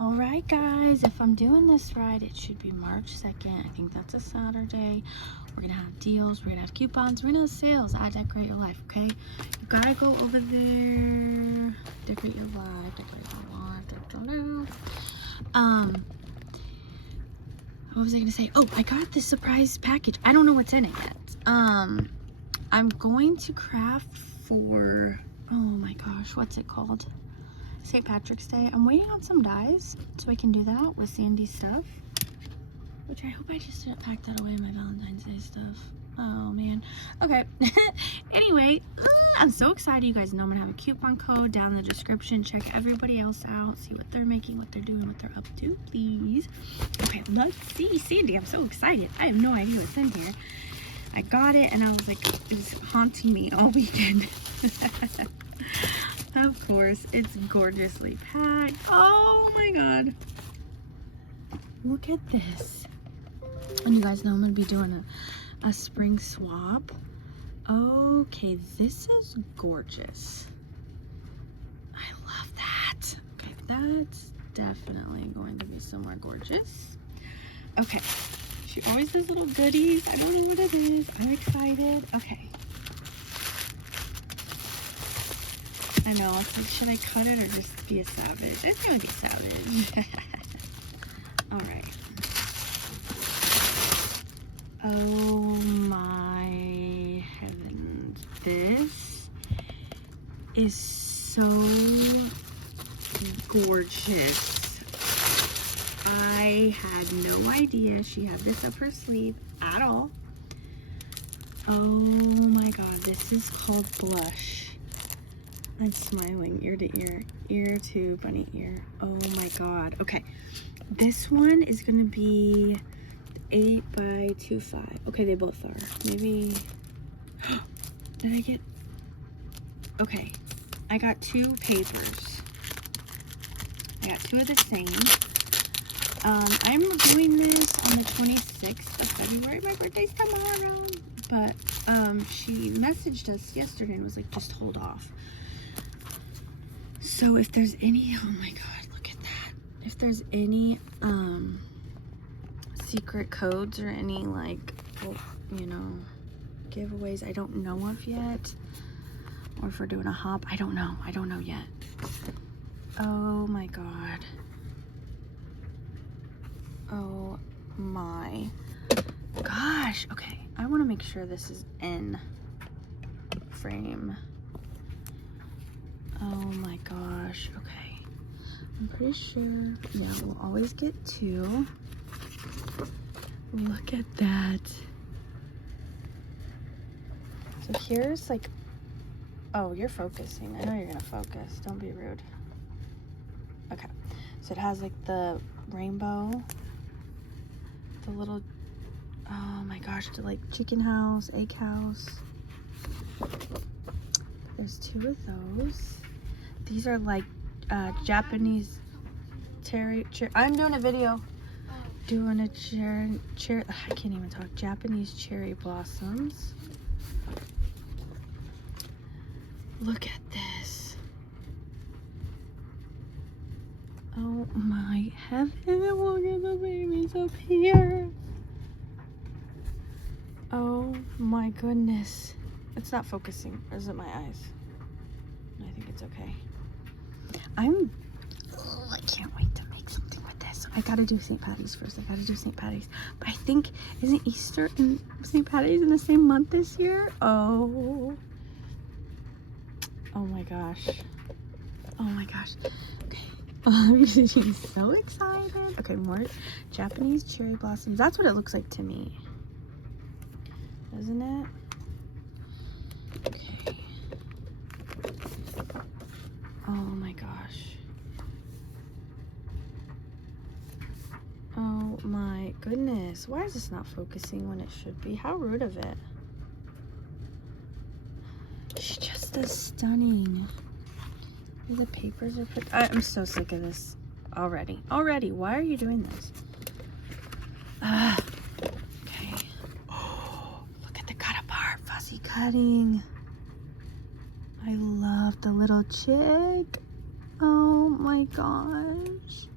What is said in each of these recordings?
Alright guys, if I'm doing this right, it should be March 2nd. I think that's a Saturday. We're gonna have deals, we're gonna have coupons, we're gonna have sales at Decorate Your Life, okay? You gotta go over there. Decorate Your Life, Decorate Your Life, Decorate Your Life. What was I gonna say? Oh, I got this surprise package. I don't know what's in it yet. I'm going to craft for, oh my gosh, what's it called? St. Patrick's Day. I'm waiting on some dyes so I can do that with Sandy's stuff, which I hope I just didn't pack that away, my Valentine's Day stuff. Oh man. Okay. Anyway, I'm so excited. You guys know I'm gonna have a coupon code down in the description. Check everybody else out, see what they're making, what they're doing, what they're up to, please. Okay, let's see. Sandy, I'm so excited. I have no idea what's in here. I got it and I was like, it was haunting me all weekend. Of course, it's gorgeously packed. Oh my god. Look at this. And you guys know I'm going to be doing a spring swap. Okay, this is gorgeous. I love that. Okay, that's definitely going to be somewhere gorgeous. Okay, she always does little goodies. I don't know what it is. I'm excited. Okay. I know, it's like, should I cut it or just be a savage? It's gonna be savage. Alright. Oh my heavens. This is so gorgeous. I had no idea she had this up her sleeve at all. Oh my god, this is called Blush. I'm smiling ear to ear, ear to bunny ear. Oh my god. Okay, this one is gonna be 8 by 2.5. Okay, they both are. Maybe. Did I get? Okay, I got two papers. I got two of the same. I'm doing this on the 26th of February. My birthday's tomorrow. But she messaged us yesterday and was like, just hold off. So if there's any, oh my god, look at that. If there's any secret codes or any like, you know, giveaways I don't know of yet, or if we're doing a hop, I don't know yet. Oh my god. Oh my gosh. Okay, I want to make sure this is in frame. Oh my gosh. Okay, I'm pretty sure, yeah, we'll always get two. Look at that. So here's like, oh, you're focusing. I know you're gonna focus, don't be rude. Okay, so it has like the rainbow, the little, oh my gosh, the like chicken house, egg house. There's two of those. These are like Japanese cherry. I'm doing a video. Doing a cherry. I can't even talk. Japanese cherry blossoms. Look at this. Oh my heaven! Look at the babies up here. Oh my goodness. It's not focusing. Or is it my eyes? I think it's okay. I can't wait to make something with this. I gotta do St. Patty's first. I gotta do St. Patty's. But I think, isn't Easter and St. Patty's in the same month this year? Oh. Oh my gosh. Oh my gosh. Okay. I'm so excited. Okay, more Japanese cherry blossoms. That's what it looks like to me. Isn't it? Okay. Oh my gosh. Oh my goodness. Why is this not focusing when it should be? How rude of it. She just does stunning. The papers are put. I'm so sick of this already. Why are you doing this? Okay. Oh, look at the cut apart. Fussy cutting. I love the little chick. Oh my gosh.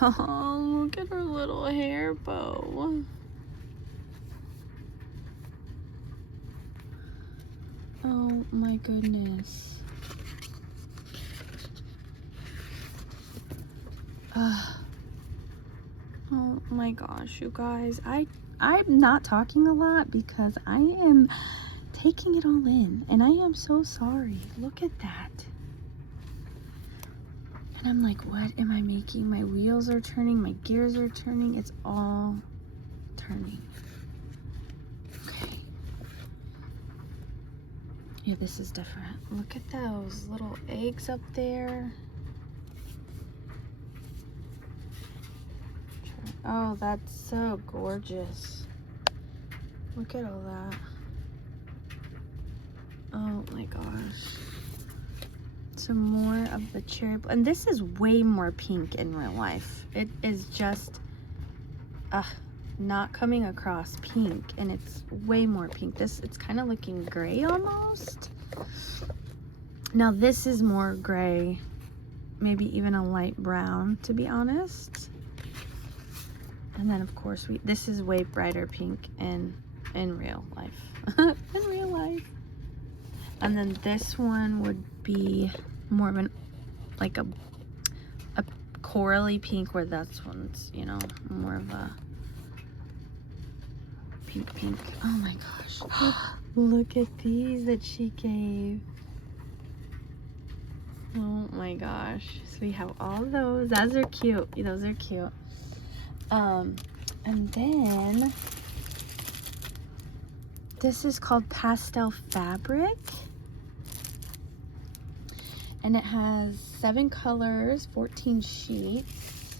god, look at her little hair bow. Oh my goodness. Oh my gosh, you guys. I'm not talking a lot because I am taking it all in, and I am so sorry. Look at that. And I'm like, what am I making? My wheels are turning, my gears are turning, it's all turning. Okay. Yeah, this is different. Look at those little eggs up there. Oh, that's so gorgeous. Look at all that. Oh my gosh. Some more of the cherry. And this is way more pink in real life. It is just not coming across pink, and it's way more pink. It's kind of looking gray almost. Now this is more gray, maybe even a light brown, to be honest. And then of course this is way brighter pink in real life. In real life. And then this one would be more of an like a corally pink, where that's one's, you know, more of a pink. Oh my gosh. Look at these that she gave. Oh my gosh. So we have all those. Those are cute. Those are cute. And then this is called Pastel Fabric. And it has 7 colors, 14 sheets.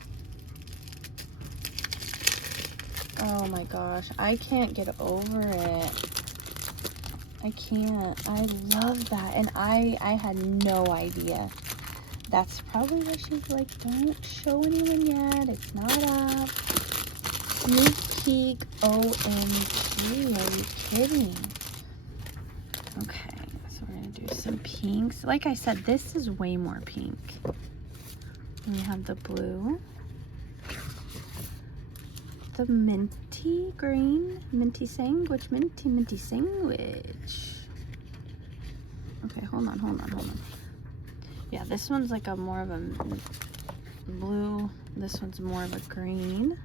Oh my gosh, I can't get over it. I can't. I love that. And I had no idea. That's probably why she's like, don't show anyone yet. It's not up. Sneak peek. OMG. Are you kidding? Okay, so we're going to do some pinks. Like I said, this is way more pink. And we have the blue. The minty green, minty sandwich. Okay, hold on. Yeah, this one's like a more of a blue. This one's more of a green.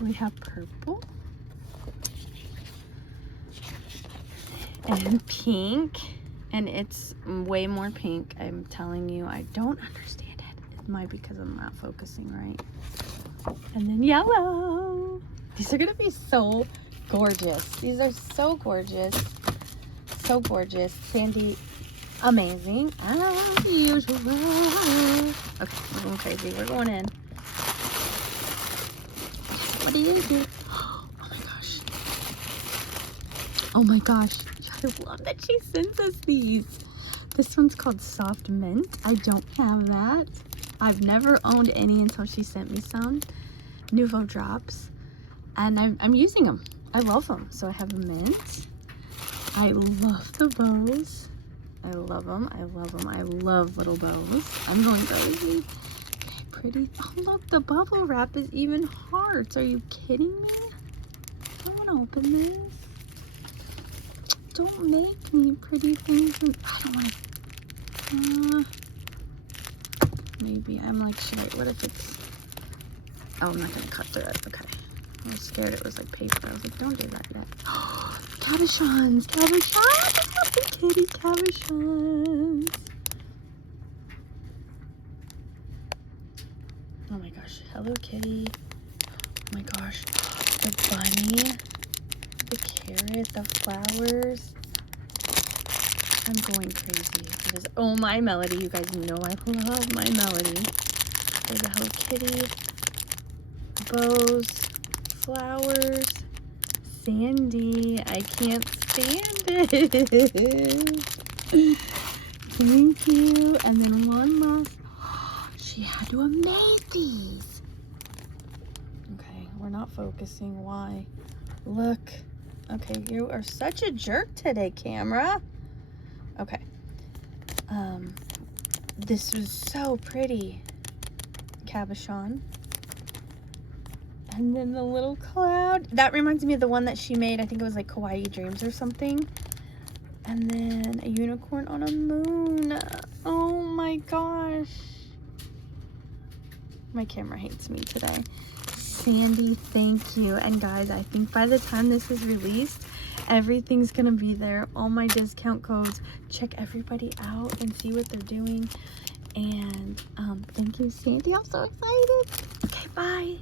We have purple and pink, and it's way more pink. I'm telling you, I don't understand it. It might be because I'm not focusing right. And then yellow. These are gonna be so gorgeous. These are so gorgeous. So gorgeous. Sandy, amazing as usual. Okay, we're going crazy. We're going in. What do you do? Oh my gosh. Oh my gosh. I love that she sends us these. This one's called Soft Mint. I don't have that. I've never owned any until she sent me some. Nouveau Drops. And I'm using them. I love them. So I have a mint. I love the bows. I love them. I love little bows. I'm going crazy. Okay, pretty. Oh, look, the bubble wrap is even hearts. Are you kidding me? I don't want to open these. Don't make me pretty things. I don't want to. Maybe. I'm like, what if it's. Oh, I'm not going to cut through it. Okay. I was scared it was like paper. I was like, don't do that yet. Cabochons! Happy kitty cabochons! Oh my gosh, Hello Kitty. Oh my gosh, the bunny, the carrot, the flowers. I'm going crazy. Because, oh, my Melody. You guys know I love my Melody. There's a Hello Kitty, bows, flowers, Sandy. I can't stand it. Thank you. And then one last. She had to have made these. Okay, we're not focusing. Why? Look. Okay, you are such a jerk today, camera. Okay. This was so pretty. Cabochon. And then the little cloud. That reminds me of the one that she made. I think it was like Kawaii Dreams or something. And then a unicorn on a moon. Oh my gosh. My camera hates me today. Sandy, thank you. And guys, I think by the time this is released, everything's gonna be there. All my discount codes. Check everybody out and see what they're doing. And thank you, Sandy. I'm so excited. Okay, bye.